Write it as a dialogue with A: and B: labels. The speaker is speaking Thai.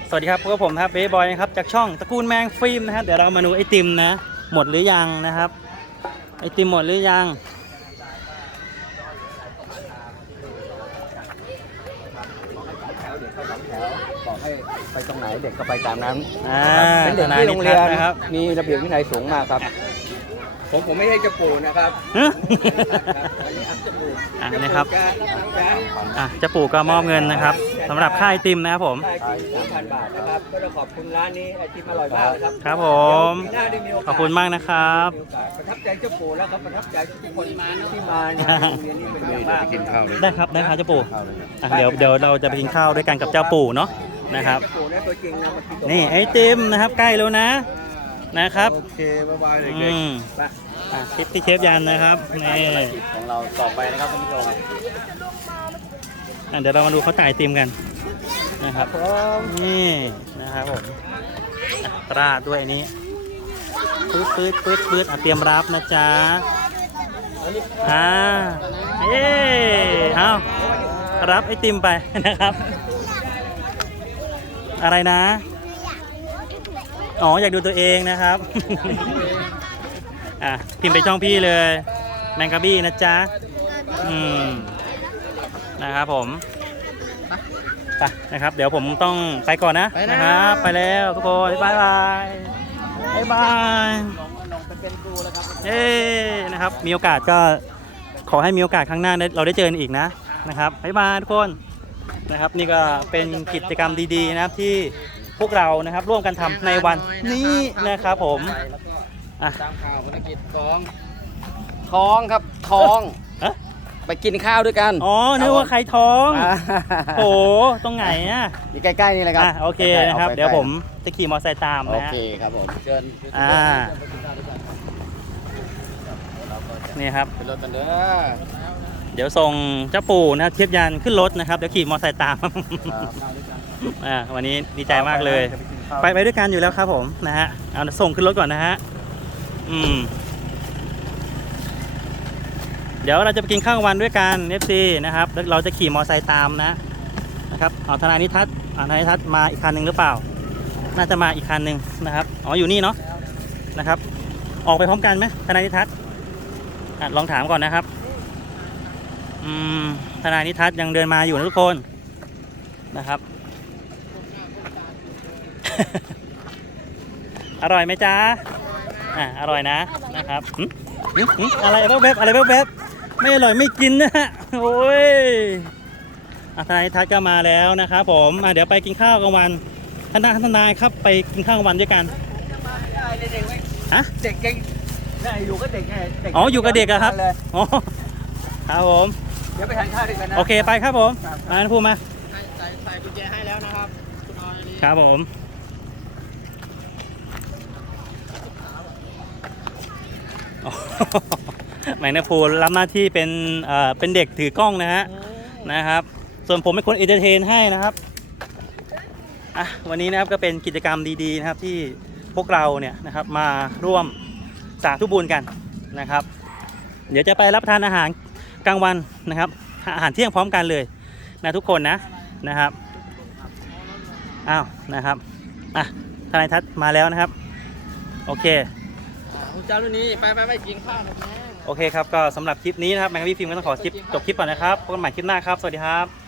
A: สวัสดีครับพวกผมนะครับเบย์บอยนะครับจากช่องตระกูลแมงฟิล์มนะครับเดี๋ยวเรามาดูไอติมนะหมดหรือยังนะครับไอติมหมดหรือยัง
B: บอกให้ไปตรงไหนเด็กก็ไปตามนั้นเป็นเด็ก
A: ทนาย
B: ที่โรงเรียน
A: นะครับ
B: มีระเบียบวินัยสูงมากครับผมไม่ให้จะปู่นะครับ
A: นะครับจะปู่ก็มอบเงินนะครับสำหรับค่าไอติมนะครับผม
B: ค่าไอติม 3,000 บาทนะครับก็ต้องขอบคุณร้านนี้ไอติมอร่อยมากนะครับ
A: ครับผมขอบคุณมาก
B: นะ
A: นะครับ
B: ประทับใจเจ้าปู่แล้วครับประทับใจทุกคนที่มาโรงเรียนนี้เป็นอย่างมากกินข้าวเลย
A: ได้ครับเจ้าปู่เดี๋ยวเราจะไปกินข้าวด้วยกันกับเจ้าปู่เนาะนะครับนี่ไอติมนะครับใกล้แล้วนะครับ
B: โอเคบ๊ายบายเด็ก
A: คลิปที่เชฟยันนะครับนี่
B: ของเราต่อไปนะครับท่านผู้ชม
A: เดี๋ยวเรามาดูเขาจ่ายไอติมกันนะครับนี่นะครับผมราดด้วยนี้ปื๊ดเตรียมรับนะจ๊ะเอารับไอติมไปนะครับอะไรนะอ๋ออยากดูตัวเองนะครับพิมพ์ไปช่องพี่เลยแมงกะบี้นะจ๊ะนะครับผมไปนะครับเดี๋ยวผมต้องไปก่อนนะครับไปแล้วทุกคนบ๊ายบายนะครับมีโอกาสก็ขอให้มีโอกาสครั้งหน้าเราได้เจอกันอีกนะครับบ๊ายบายทุกคนนะครับนี่ก็เป็นกิจกรรมดีๆนะครับที่พวกเรานะครับร่วมกันทำในวันนี้นะครับผม
B: ตามข่าวภารกิจท้องครับท้องไปกินข้าวด้วยกัน
A: อ๋อนึกว่าใครท้องโอ้ตรงไหน
B: อยู่ใกล้ๆนี่เลยครับ
A: โอเคนะครับเดี๋ยวผมจะขี่มอเตอร์ไซค์ตามนะ
B: โอเคครับผมเชิญ
A: นี่ครับ
B: เป็นรถกันเด้อ
A: เดี๋ยวส่งเจ้าปู่นะครับเทียบยันขึ้นรถนะครับเดี๋ยวขี่มอเตอร์ไซค์ตามวันนี้ดีใจมากเลยไปด้วยกันอยู่แล้วครับผมเอาส่งขึ้นรถก่อนเดี๋ยวเราจะไปกินข้าววันด้วยกัน FC นะครับแล้วเราจะขี่มอเตอร์ไซค์ตามนะครับเอาทนายนิทัศน์มาอีกคันหนึ่งหรือเปล่าน่าจะมาอีกคันหนึ่งนะครับอ๋ออยู่นี่เนาะนะครับออกไปพร้อมกันไหมทนายนิทัศน์ลองถามก่อนนะครับทนายนิทัศน์ยังเดินมาอยู่นะทุกคนนะครับ อร่อยไหมจ๊ะอร่อยนะครับอะไรแบบไม่อร่อยไม่กินโอ้ยทนายนิทัศน์ก็มาแล้วนะครับผมเดี๋ยวไปกินข้าวกลางวันทนายครับไปกินข้าวกลางวันด้วยกัน
B: เด็กอยู่กับเด็กไง
A: อ๋ออยู่กับเด็กครับอ๋อครับผม
B: เดี๋ยวไปทานข้าวด้วยกันนะ
A: โอเคไปครับผมพูดมา
B: ใส่กุญแจให้แล้วนะครับ
A: ครับผมแมงนาพูรับหน้าที่เป็นเด็กถือกล้องนะครับส่วนผมเป็นคนเอนเตอร์เทนให้นะครับวันนี้นะครับก็เป็นกิจกรรมดีๆนะครับที่พวกเราเนี่ยนะครับมาร่วมสาธุบุญกันนะครับเดี๋ยวจะไปรับประทานอาหารกลางวันนะครับอาหารเที่ยงพร้อมกันเลยทุกคนนะครับนะครับทนายทัศน์มาแล้วนะครับโอเค
B: เจ้ารุ่นนี้ไปกินข้าว
A: โอเคครับก็สำหรับคลิปนี้นะครับแมงกะบี้ฟิล์มก็ต้องขอจบคลิปก่อนนะครับพบกันใหม่คลิปหน้าครับสวัสดีครับ